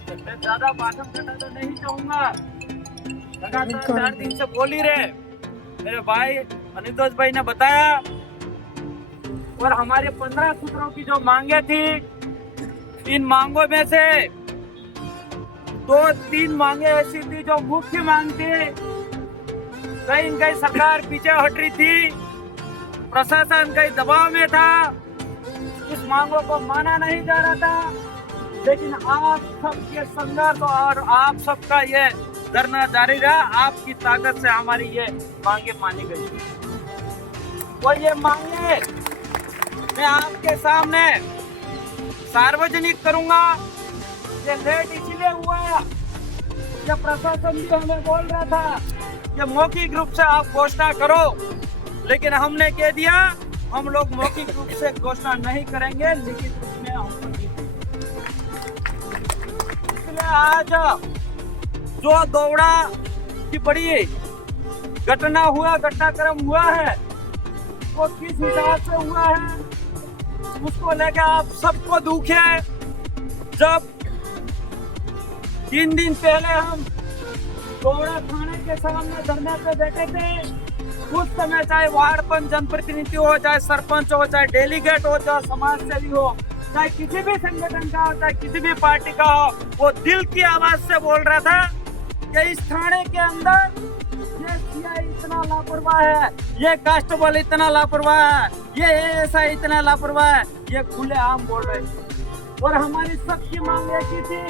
मैं ज्यादा भाषण करना तो नहीं चाहूंगा। लगातार 4 दिन से बोल ही रहे मेरे भाई अनितोष भाई ने बताया। और हमारे 15 सूत्रों की जो मांगे थी, इन मांगों में से 2-3 मांगे ऐसी थी जो मुख्य मांग थी। कहीं कहीं सरकार पीछे हट रही थी, प्रशासन कहीं दबाव में था, इस मांगों को माना नहीं जा रहा था। लेकिन आप सबके संघर्ष और आप सबका ये धरना जारी रहा। आपकी ताकत से हमारी ये मांगे मानी गई। और ये मांगे मैं आपके सामने सार्वजनिक करूंगा। ये लेट इसलिए हुआ, ये प्रशासन भी हमें बोल रहा था कि मौखिक रूप से आप घोषणा करो, लेकिन हमने कह दिया हम लोग मौखिक रूप से घोषणा नहीं करेंगे, लिखित रूप में हम इसलिए आज जो दौड़ा की बड़ी घटनाक्रम हुआ है, वो किस हिसाब से हुआ है उसको लेकर आप सबको दुख है। जब 3 दिन पहले हम दौड़ा थाने के सामने धरने पे बैठे थे, उस समय चाहे वार्ड पंच जनप्रतिनिधि हो, चाहे सरपंच हो, चाहे डेलीगेट हो, चाहे समाज सेवी हो, चाहे किसी भी संगठन का हो, चाहे किसी भी पार्टी का हो, वो दिल की आवाज से बोल रहा था कि इस थाने के अंदर ये सीआई इतना लापरवाह है, ये कांस्टेबल इतना लापरवाह है, ये एएसआई इतना लापरवाह है, ये खुलेआम बोल रहे थे। और हमारी सबकी मांग एक ही थी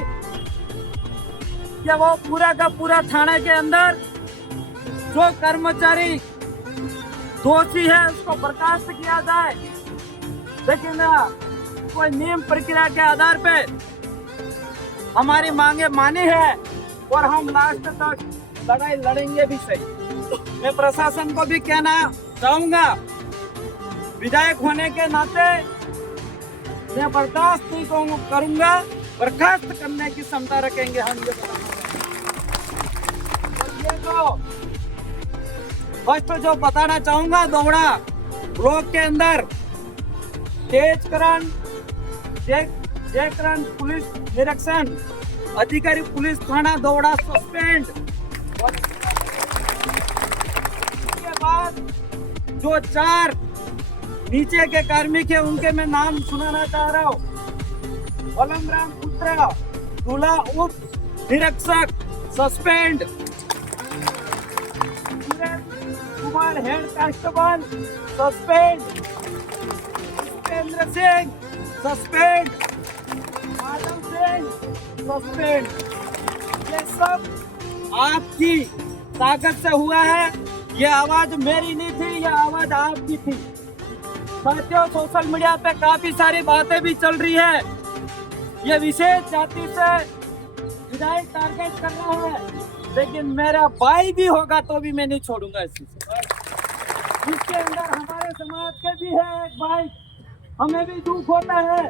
कि वो पूरा का पूरा थाने के अंदर जो कर्मचारी दोषी है उसको बर्खास्त किया जाए। लेकिन कोई नियम प्रक्रिया के आधार पे हमारी मांगे मानी है और हम लास्ट तक लड़ाई लड़ेंगे भी सही। मैं प्रशासन को भी कहना चाहूंगा, विधायक होने के नाते मैं बर्दाश्त नहीं करूंगा, बर्खास्त करने की क्षमता रखेंगे हम। ये तो फर्स्ट जो बताना चाहूंगा, दौड़ा ब्लॉक के अंदर तेजकरण पुलिस निरीक्षण अधिकारी पुलिस थाना दौड़ा सस्पेंड। उसके बाद जो 4 नीचे के कार्मिक है उनके मैं नाम सुनाना चाह रहा हूँ। बलमराम पुत्र दूल्हा उप निरीक्षक suspend, Kumar head constable suspend, Upendra Singh suspend, Madhav Singh suspend. ये सब आपकी ताकत से हुआ है। ये आवाज मेरी नहीं थी, ये आवाज आपकी थी। साथियों, सोशल मीडिया पे काफी सारी बातें भी चल रही है। ये विशेष जाति से विधायक टारगेट कर रहा है, लेकिन मेरा भाई भी होगा तो भी मैं नहीं छोड़ूंगा इस चीज से। इसके अंदर हमारे समाज के भी है एक भाई, हमें भी दुख होता है।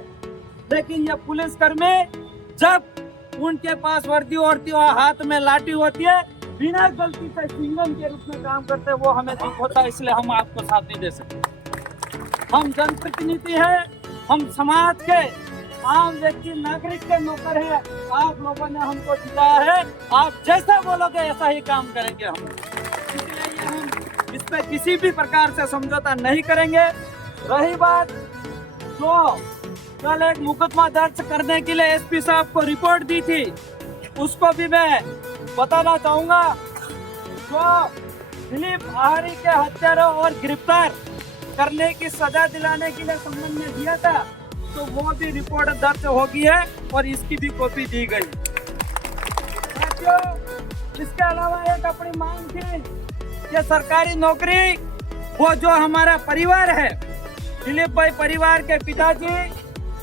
लेकिन ये पुलिसकर्मी जब उनके पास वर्दी होती है, हाथ में लाठी होती है, बिना गलती से सिंगम के रूप में काम करते हैं, वो हमें दुख होता है। इसलिए हम आपको साथ नहीं दे सकते। हम जनप्रतिनिधि हैं, हम समाज के आम व्यक्ति नागरिक के नौकर है। आप लोगों ने हमको जिताया है, आप जैसा बोलोगे ऐसा ही काम करेंगे हम। इसलिए हम इस पे किसी भी प्रकार से समझौता नहीं करेंगे। रही बात जो कल एक मुकदमा दर्ज करने के लिए एसपी साहब को रिपोर्ट दी थी, उसको भी मैं बताना चाहूंगा। जो दिलीप आहारी के हत्यारों और गिरफ्तार करने की सजा दिलाने के लिए संबंध में दिया था, तो वो भी रिपोर्ट दर्ज हो गई है और इसकी भी कॉपी दी गई। इसके अलावा एक अपनी मांग थी कि सरकारी नौकरी, वो जो हमारा परिवार है, दिलीप भाई परिवार के पिताजी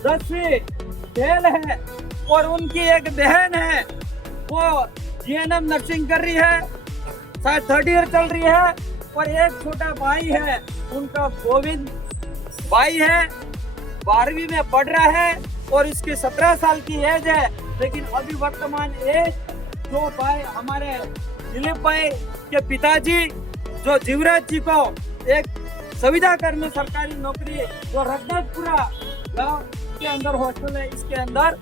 10वीं फेल है और उनकी एक बहन है, वो जीएनएम नर्सिंग कर रही है, शायद 3rd ईयर चल रही है, और एक छोटा भाई है उनका गोविंद भाई है, 12वीं में पढ़ रहा है और इसकी 17 साल की एज है। लेकिन अभी वर्तमान एज जो भाई हमारे दिलीप भाई के पिताजी जो जीवराज जी को एक संविदा कर्मी सरकारी नौकरी जो रघुनाथपुरा गांव के अंदर हॉस्टल है, इसके अंदर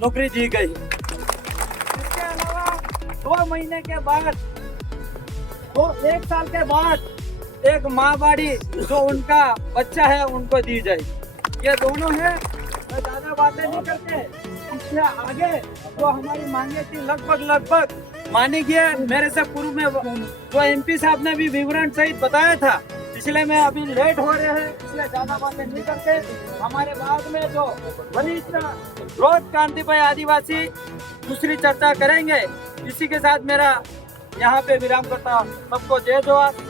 नौकरी दी गई। 2 महीने के बाद, वो 1 साल के बाद एक माँ बाड़ी जो उनका बच्चा है उनको दी जाएगी। ये दोनों है। मैं ज्यादा बातें नहीं करते, इससे आगे जो हमारी मांगे थी लगभग मानी गई है। मेरे से पूर्व में जो एमपी साहब ने भी विवरण सहित बताया था, इसलिए मैं अभी लेट हो रहे हैं, इसलिए ज्यादा बातें नहीं करते। हमारे बाद में जो वरिष्ठ रोज कांतिभाई आदिवासी दूसरी चर्चा करेंगे। इसी के साथ मेरा यहाँ पे विराम करता हूँ। सबको जय जोहार।